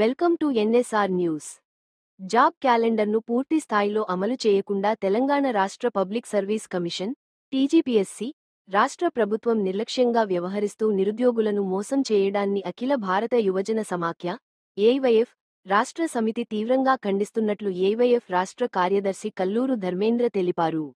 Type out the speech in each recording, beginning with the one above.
Welcome to NSR news. Job క్యాలెండర్ను పూర్తి స్థాయిలో అమలు చేయకుండా తెలంగాణ రాష్ట్ర పబ్లిక్ సర్వీస్ కమిషన్ టీజీపీఎస్సీ రాష్ట్ర ప్రభుత్వం నిర్లక్ష్యంగా వ్యవహరిస్తూ నిరుద్యోగులను మోసం చేయడాన్ని అఖిల భారత యువజన సమాఖ్య ఏఐవైఎఫ్ రాష్ట్ర సమితి తీవ్రంగా ఖండిస్తున్నట్లు ఏఐవైఎఫ్ రాష్ట్ర కార్యదర్శి కల్లూరు ధర్మేంద్ర తెలిపారు.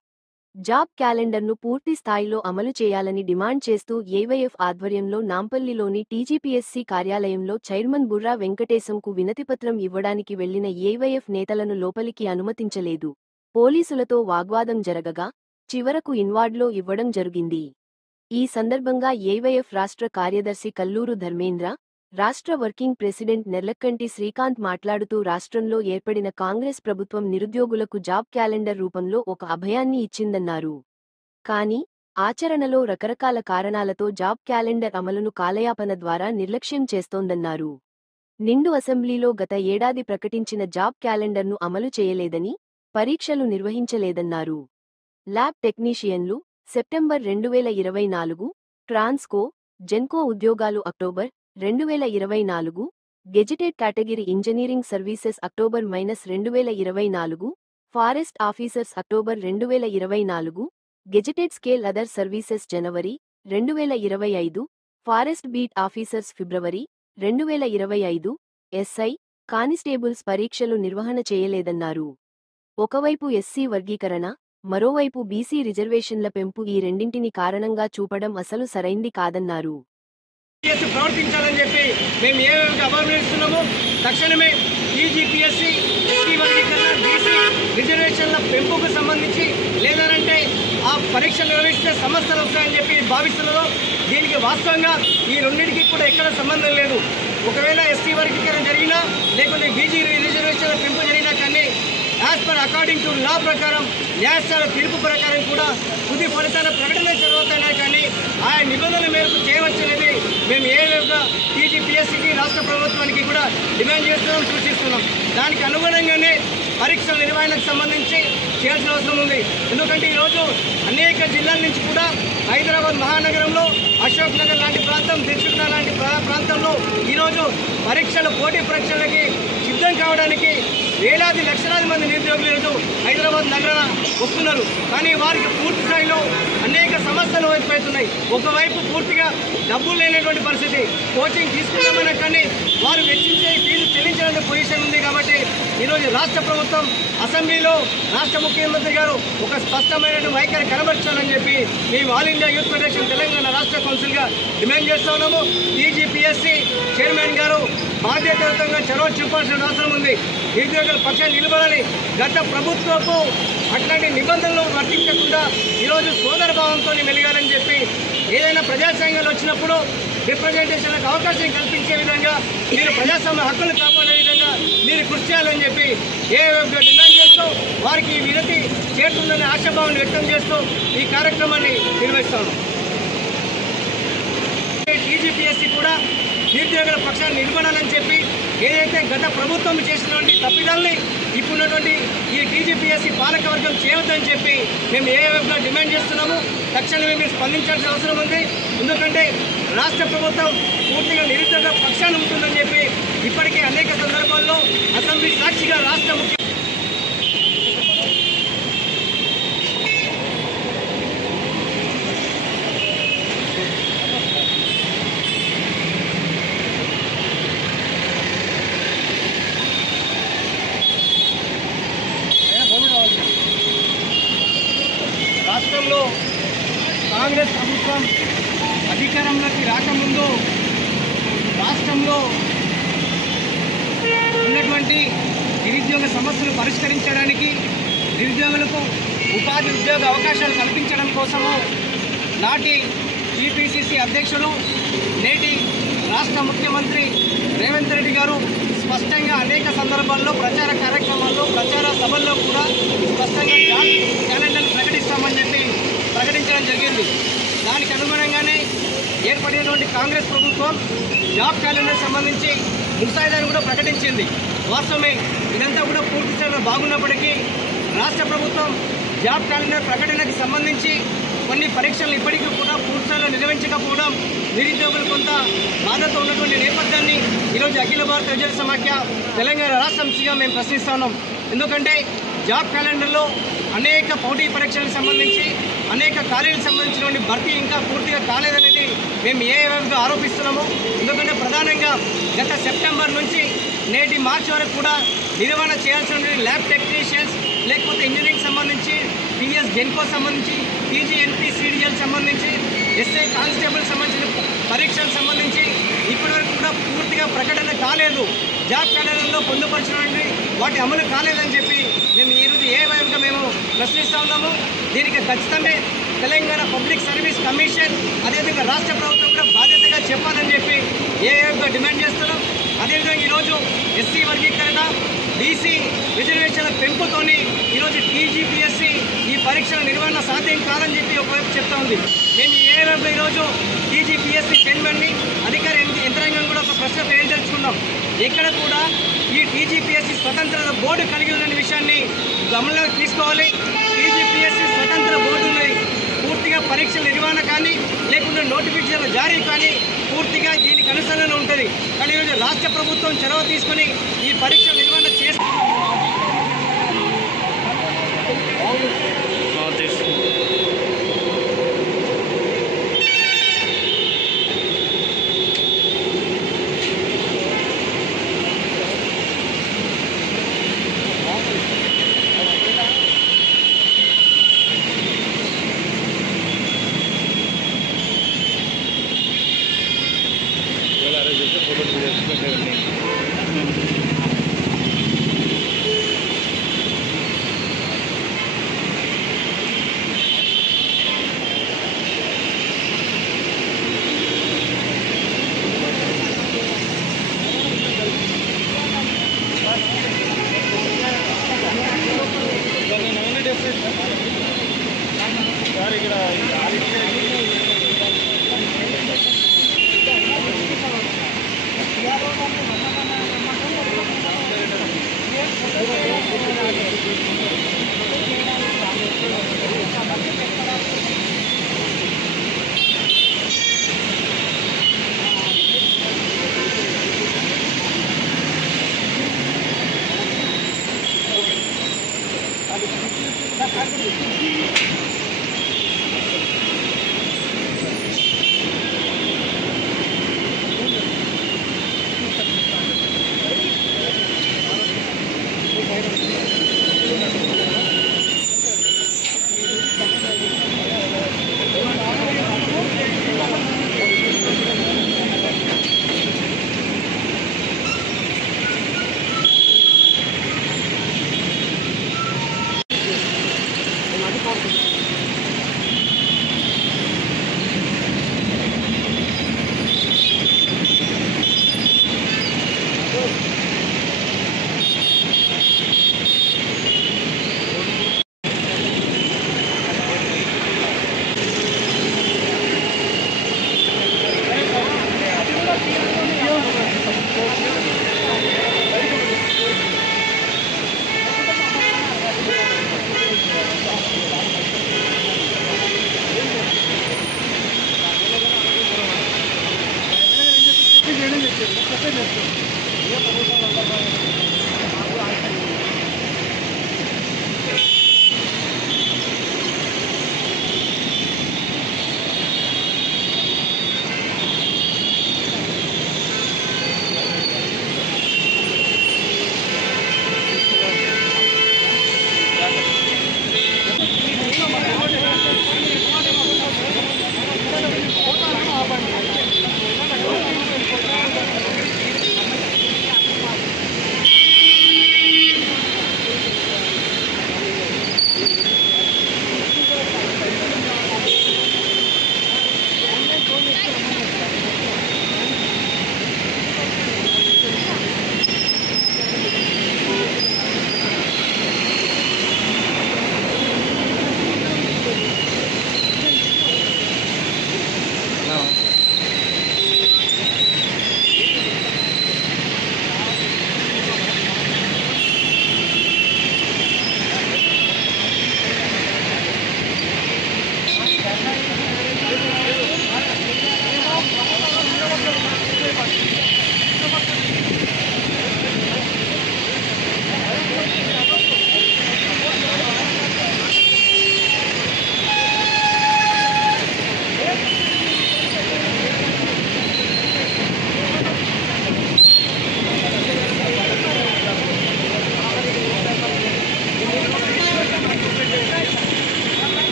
జాబ్ క్యాలెండర్ను పూర్తి స్థాయిలో అమలు చేయాలని డిమాండ్ చేస్తూ ఏఐవైఎఫ్ ఆధ్వర్యంలో నాంపల్లిలోని టీజీపీఎస్సీ కార్యాలయంలో చైర్మన్ బుర్రా వెంకటేశంకు వినతిపత్రం ఇవ్వడానికి వెళ్లిన ఏఐవైఎఫ్ నేతలను లోపలికి అనుమతించలేదు. పోలీసులతో వాగ్వాదం జరగగా చివరకు ఇన్వార్డ్లో ఇవ్వడం జరిగింది. ఈ సందర్భంగా ఏఐవైఎఫ్ రాష్ట్ర కార్యదర్శి కల్లూరు ధర్మేంద్ర, రాష్ట్ర వర్కింగ్ ప్రెసిడెంట్ నెర్లక్కంటి శ్రీకాంత్ మాట్లాడుతూ రాష్ట్రంలో ఏర్పడిన కాంగ్రెస్ ప్రభుత్వం నిరుద్యోగులకు జాబ్ క్యాలెండర్ రూపంలో ఒక అభయాన్ని ఇచ్చిందన్నారు. కానీ ఆచరణలో రకరకాల కారణాలతో జాబ్ క్యాలెండర్ అమలును కాలయాపన ద్వారా నిర్లక్ష్యం చేస్తోందన్నారు. నిండు అసెంబ్లీలో గత ఏడాది ప్రకటించిన జాబ్ క్యాలెండర్ను అమలు చేయలేదని, పరీక్షలు నిర్వహించలేదన్నారు. ల్యాబ్ టెక్నీషియన్లు సెప్టెంబర్ 2024, ట్రాన్స్కో, జెన్కో ఉద్యోగాలు October 2024, gazetted category engineering services October -2024, forest officers October 2024, gazetted scale other services జనవరి 2025, ఫారెస్ట్ బీట్ ఆఫీసర్స్ ఫిబ్రవరి 2025, ఎస్ఐ, కానిస్టేబుల్స్ పరీక్షలు నిర్వహణ చేయలేదన్నారు. ఒకవైపు ఎస్సీ వర్గీకరణ, మరోవైపు బీసీ రిజర్వేషన్ల పెంపు ఈ రెండింటిని కారణంగా చూపడం అసలు సరైంది కాదన్నారు. ప్రవర్తించాలని చెప్పి మేము ఏ విధంగా అభినందిస్తున్నామో తక్షణమే టీజీపీఎస్సీ ఎస్సీ వర్గీకరణ బీసీ రిజర్వేషన్ల పెంపుకు సంబంధించి లేదంటే ఆ పరీక్షలు నిర్వహిస్తే సమస్యలు వస్తాయని చెప్పి భావిస్తున్నారు. దీనికి వాస్తవంగా ఈ రెండింటికి కూడా ఎక్కడ సంబంధం లేదు. ఒకవేళ ఎస్సీ వర్గీకరణ జరిగినా లేకుంటే బీసీ రిజర్వేషన్ల పెంపు జరిగినా కానీ యాజ్ పర్ అకార్డింగ్ టు లా ప్రకారం న్యాయస్థాన తీర్పు ప్రకారం కూడా తుది ఫలితాల ప్రకటన జరుగుతున్నాయి. కానీ ఆ నిబంధనల మేరకు చేయవచ్చనేది మేము ఏ విధంగా టీజీపీఎస్సీకి రాష్ట్ర ప్రభుత్వానికి కూడా డిమాండ్ చేస్తున్నాం, సూచిస్తున్నాం. దానికి అనుగుణంగానే పరీక్షల నిర్వహణకు సంబంధించి చేయాల్సిన అవసరం ఉంది. ఎందుకంటే ఈరోజు అనేక జిల్లాల నుంచి కూడా హైదరాబాద్ మహానగరంలో అశోక్ నగర్ లాంటి ప్రాంతం, దిల్సుఖ్నగర్ లాంటి ప్రాంతంలో ఈరోజు పోటీ పరీక్షలకి సిద్ధం కావడానికి వేలాది లక్షలాది మంది నిరుద్యోగులు ఈరోజు హైదరాబాద్ నగరాన వస్తున్నారు. కానీ వారికి పూర్తి స్థాయిలో అనేక సమస్యలు వైపుతున్నాయి. ఒకవైపు పూర్తిగా డబ్బులు లేనటువంటి పరిస్థితి, కోచింగ్ తీసుకున్నామన్నా కానీ వారు వెచ్చించే ఫీజు చెల్లించాలనే పొజిషన్ ఉంది. కాబట్టి ఈరోజు రాష్ట్ర ప్రభుత్వం అసెంబ్లీలో రాష్ట్ర ముఖ్యమంత్రి గారు ఒక స్పష్టమైన వైఖరి కనబర్చాలని చెప్పి మేము all India youth federation Telangana రాష్ట్ర కౌన్సిల్గా డిమాండ్ చేస్తూ ఉన్నాము. టీజీపీఎస్సీ చైర్మన్ గారు బాధ్యతాయుతంగా చొరవ చూపాల్సిన అవసరం ఉంది. నిరుద్యోగుల పక్షాన్ని నిలబడాలి. గత ప్రభుత్వపు అట్లాంటి నిబంధనలు వర్తించకుండా ఈరోజు సోదర భావంతో మెలగాలని చెప్పి ఏదైనా ప్రజా సంఘాలు వచ్చినప్పుడు రిప్రజెంటేషన్లకు అవకాశం కల్పించే విధంగా మీరు ప్రజాస్వామ్య హక్కులు కాపాడే విధంగా మీరు కృషి చేయాలని చెప్పి డిమాండ్ చేస్తూ వారికి ఈ వినతి చేరుతుందని ఆశాభావాన్ని వ్యక్తం చేస్తూ ఈ కార్యక్రమాన్ని నిర్వహిస్తాము. టీజీపీఎస్సీ కూడా నిరుద్యోగుల పక్షాన్ని నిలబడాలని చెప్పి ఏదైతే గత ప్రభుత్వం చేసినటువంటి తప్పిదాలని ఇప్పుడున్నటువంటి ఈ టీజీపీఎస్సీ పాలకవర్గం చేయవద్దని చెప్పి మేము ఏఐవైఎఫ్గా డిమాండ్ చేస్తున్నాము. తక్షణమే మీరు స్పందించాల్సిన అవసరం ఉంది. ఎందుకంటే రాష్ట్ర ప్రభుత్వం పూర్తిగా నిరుద్యోగ పక్షాన్ని ఉంటుందని చెప్పి ఇప్పటికే అనేక సందర్భాల్లో అసెంబ్లీ సాక్షిగా రాష్ట్ర ముఖ్య రాష్ట్రంలో కాంగ్రెస్ ప్రభుత్వం అధికారంలోకి రాకముందు రాష్ట్రంలో ఉన్నటువంటి నిరుద్యోగ సమస్యలు పరిష్కరించడానికి, నిరుద్యోగులకు ఉపాధి ఉద్యోగ అవకాశాలు కల్పించడం కోసము నాటి టీపీసీసీ అధ్యక్షులు నేటి రాష్ట్ర ముఖ్యమంత్రి రేవంత్ రెడ్డి గారు స్పష్టంగా అనేక సందర్భాల్లో ప్రచార కార్యక్రమాల్లో, ప్రచార సభల్లో కూడా స్పష్టంగా జాబ్ క్యాలెండర్ ప్రకటిస్తామని చెప్పి ప్రకటించడం జరిగింది. దానికి అనుగుణంగానే ఏర్పడినటువంటి కాంగ్రెస్ ప్రభుత్వం జాబ్ క్యాలెండర్ సంబంధించి ముసాయిదాను కూడా ప్రకటించింది. వాస్తవమే, ఇదంతా కూడా పూర్తి స్థాయిలో బాగున్నప్పటికీ రాష్ట్ర ప్రభుత్వం జాబ్ క్యాలెండర్ ప్రకటనకు సంబంధించి కొన్ని పరీక్షలు ఇప్పటికీ కూడా పూర్తి స్థాయిలో నిర్వహించకపోవడం నిరుద్యోగులు కొంత బాధతో ఉన్నటువంటి నేపథ్యాన్ని ఈరోజు అఖిల భారత యువజన సమాఖ్య తెలంగాణ రాష్ట్ర సమితిగా మేము ప్రశ్నిస్తా ఉన్నాం. ఎందుకంటే జాబ్ క్యాలెండర్లో అనేక పోటీ పరీక్షలకు సంబంధించి అనేక ఖాళీలకు సంబంధించినటువంటి భర్తీ ఇంకా పూర్తిగా కాలేదనేది మేము ఏవేవిగా ఆరోపిస్తున్నాము. ఎందుకంటే ప్రధానంగా గత సెప్టెంబర్ నుంచి నేటి మార్చి వరకు కూడా నిర్వహణ చేయాల్సిన ల్యాబ్ టెక్నీషియన్స్, లేకపోతే ఇంజనీరింగ్ సంబంధించి, పిఎస్ జెన్కో సంబంధించి, పీజీఎన్పీ సిడిఎల్ సంబంధించి, ఎస్ఐ కానిస్టేబుల్ సంబంధించిన పరీక్షలకు సంబంధించి ఇప్పటివరకు కూడా పూర్తిగా ప్రకటన కాలేదు. జాబ్ క్యాలెండర్లో పొందుపరిచినటువంటి వాటి అమలు కాలేదని చెప్పి మేము ఈరోజు ఏవేవిగా మేము ప్రశ్నిస్తూ ఉన్నాము. దీనికి ఖచ్చితంగా తెలంగాణ పబ్లిక్ సర్వీస్ కమిషన్ అదేవిధంగా రాష్ట్ర ప్రభుత్వం కూడా బాధ్యతగా చెప్పాలని చెప్పి ఏవేవిగా డిమాండ్ చేస్తున్నాం. అదేవిధంగా ఈరోజు ఎస్సీ వర్గీకరణ, బీసీ రిజర్వేషన్ల పెంపుతోని ఈరోజు టీజీపీఎస్సీ ఈ పరీక్షల నిర్వహణ సాధ్యం కాదని చెప్పి ఒకవైపు చెప్తా ఉంది. మేము ఏవేవిగా ఈరోజు టీజీపీఎస్సీ చైర్మన్ని అధికార యంత్రాంగం కూడా ఒక ప్రశ్న వేయదలుచుకున్నాం. ఎక్కడ కూడా ఈ టీజీపీఎస్సీ స్వతంత్ర బోర్డు కలిగి ఉన్న విషయాన్ని గమనంలోకి తీసుకోవాలి. టీజీపీఎస్సీ స్వతంత్ర బోర్డు ఉన్నది. పూర్తిగా పరీక్షల నిర్వహణ కానీ లేకుంటే నోటిఫికేషన్ల జారీ కానీ పూర్తిగా దీనికి అనుసరణ ఉంటుంది. కానీ ఈరోజు రాష్ట్ర ప్రభుత్వం చొరవ తీసుకుని ఈ పరీక్షల నిర్వహణ చేస్తే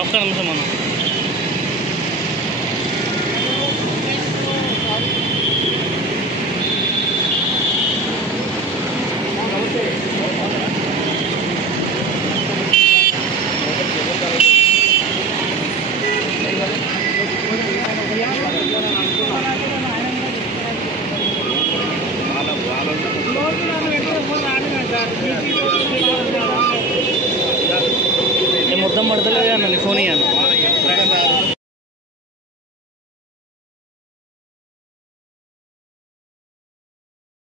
ఒక్క నిమిషం మనం మొత్తం పడతలేదు అన్న ఫోన్ ఇవ్వను.